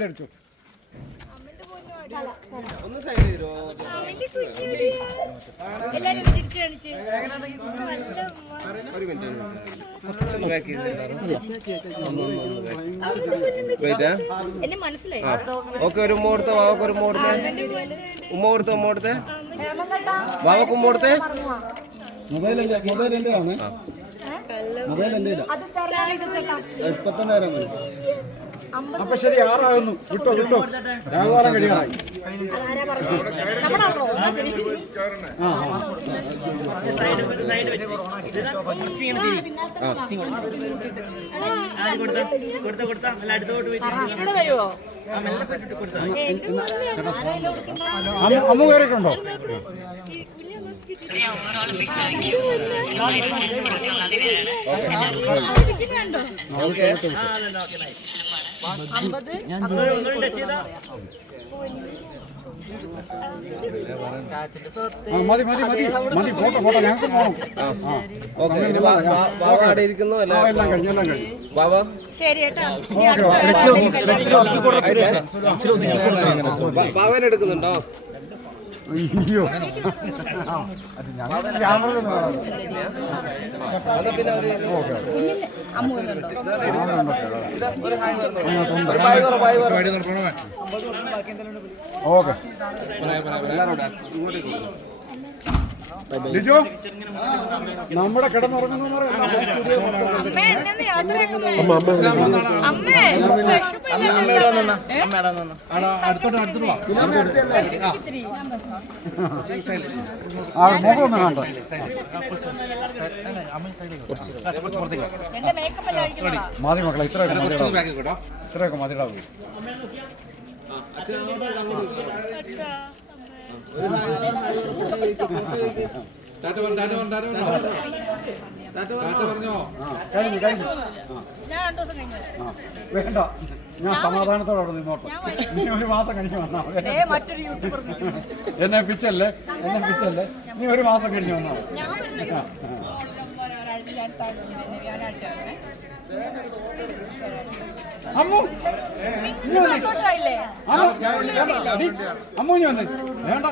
എടുത്തു. ഒന്ന് സൈഡ് ചെയ്തോ ഒരു മിനിറ്റ് കുറച്ചൊന്ന് ബാക്ക് ഓക്കെ ഒരു ഉമ്മ കൊടുത്തേ വാവക്ക് ഒരു ഉമ്മ കൊടുത്തേ ഉമ്മ കൊടുത്തേ ഉമ്മ കൊടുത്തേ വാവക്ക് ഉമ്മ കൊടുത്തേ മൊബൈൽ എന്റെ മൊബൈൽ എന്റെ ആണ് മൊബൈൽ എന്റെ ഇപ്പൊ തന്നെ തരാൻ അപ്പൊ ശരി ആറാകുന്നു. വിട്ടോ വിട്ടോ രാഘവാലം കഴിയാറായി അമ്മ കയറിയിട്ടുണ്ടോ? മതി മതി മതി മതി ഫോട്ടോ ഫോട്ടോ ഞങ്ങൾക്ക് പോകണം ഓക്കെ ബാബ അവിടെ ഇരിക്കുന്നു എല്ലാം കഴിഞ്ഞു എല്ലാം കഴിഞ്ഞു ബാബ ശരി വാ- എടുക്കുന്നുണ്ടോ അയ്യോ. അത് ഞങ്ങൾ ക്യാമറ ഓക്കെ. ലിജോ? നമ്മുടെ കിടന്നുറങ്ങുന്ന അമ്മ മതി മക്കളെ ഇത്രയൊക്കെ ഇത്രയൊക്കെ മതിയിടാ പോയി കഴിഞ്ഞു വേണ്ട. ഞാൻ സമാധാനത്തോടെ അവിടെ നിന്നോട്ടെ. നീ ഒരു മാസം കഴിഞ്ഞ് വന്നാ ഏ മറ്റൊരു യൂട്യൂബർ എന്നെ പിച്ചല്ലേ? എന്നെ പിച്ചല്ലേ? നീ ഒരു മാസം കഴിഞ്ഞ് വന്നാ ഞാൻ വരുന്നില്ല. ഒരാഴ്ച അടുത്ത ആഴ്ച പിന്നെ വ്യാഴാഴ്ച വരണേ. അമ്മു അമ്മു ഞാൻ വന്നേ. വേണ്ട.